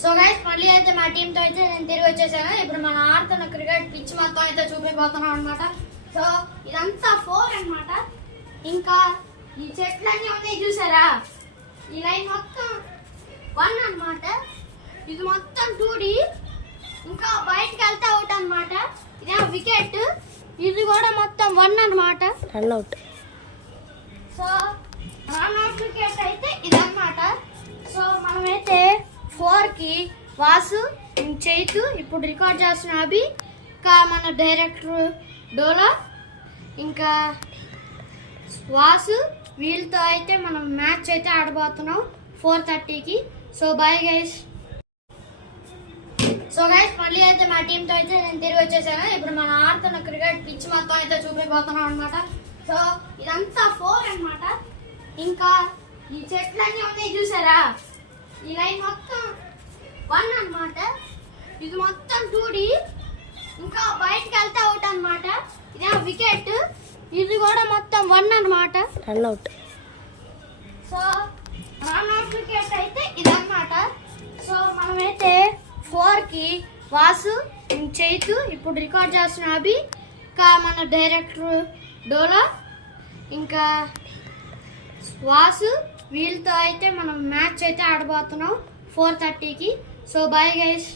So guys మళ్ళీ అయితే మా టీంతో అయితే నేను తిరిగి వచ్చేసాను. ఇప్పుడు మనం ఆడుతున్న క్రికెట్ పిచ్ మొత్తం అయితే చూపిపోతున్నాం అనమాట. సో ఇదంతా 4 అనమాట. ఇంకా ఈ చెట్లన్నీ ఉన్నాయి చూసారా, ఈ లైన్ మొత్తం 1 అనమాట. ఇది మొత్తం 2D. ఇంకా బయటకు వెళ్తే అవుట్ అనమాట. ఇదేమో వికెట్, ఇది కూడా మొత్తం 1 అనమాట. రన్అట్. సో రన్అట్ వికెట్ అయితే ఇదన్నమాట. సో మనమైతే 4కి వాసు చైతు, ఇప్పుడు రికార్డ్ చేస్తున్న అభి, ఇంకా మన డైరెక్టర్ డోలా, ఇంకా వాసు, వీళ్ళతో అయితే మనం మ్యాచ్ అయితే ఆడబోతున్నాం 4:30కి. So bye guys. So guys మళ్ళీ అయితే మా టీంతో అయితే నేను తిరిగి వచ్చేసాను. ఇప్పుడు మనం ఆడుతున్న క్రికెట్ పిచ్ మొత్తం అయితే చూపిపోతున్నాం అనమాట. సో ఇదంతా 4 అనమాట. ఇంకా ఈ చెట్లన్నీ ఉన్నాయి చూసారా, ఈ లైన్ మొత్తం 1 అనమాట. ఇది మొత్తం 2D. ఇంకా బయటకు వెళ్తే అవుట్ అనమాట. ఇదేమో వికెట్, ఇది కూడా మొత్తం 1 అనమాట. రన్అట్. సో రన్అట్ వికెట్ అయితే ఇదన్నమాట. సో మనమైతే 4కి వాసు చైతు, ఇప్పుడు రికార్డ్ చేస్తున్న అభి, ఇంకా మన డైరెక్టర్ డోలా, ఇంకా వాసు, వీళ్ళతో అయితే మనం మ్యాచ్ అయితే ఆడబోతున్నాం 4:30కి. So bye guys.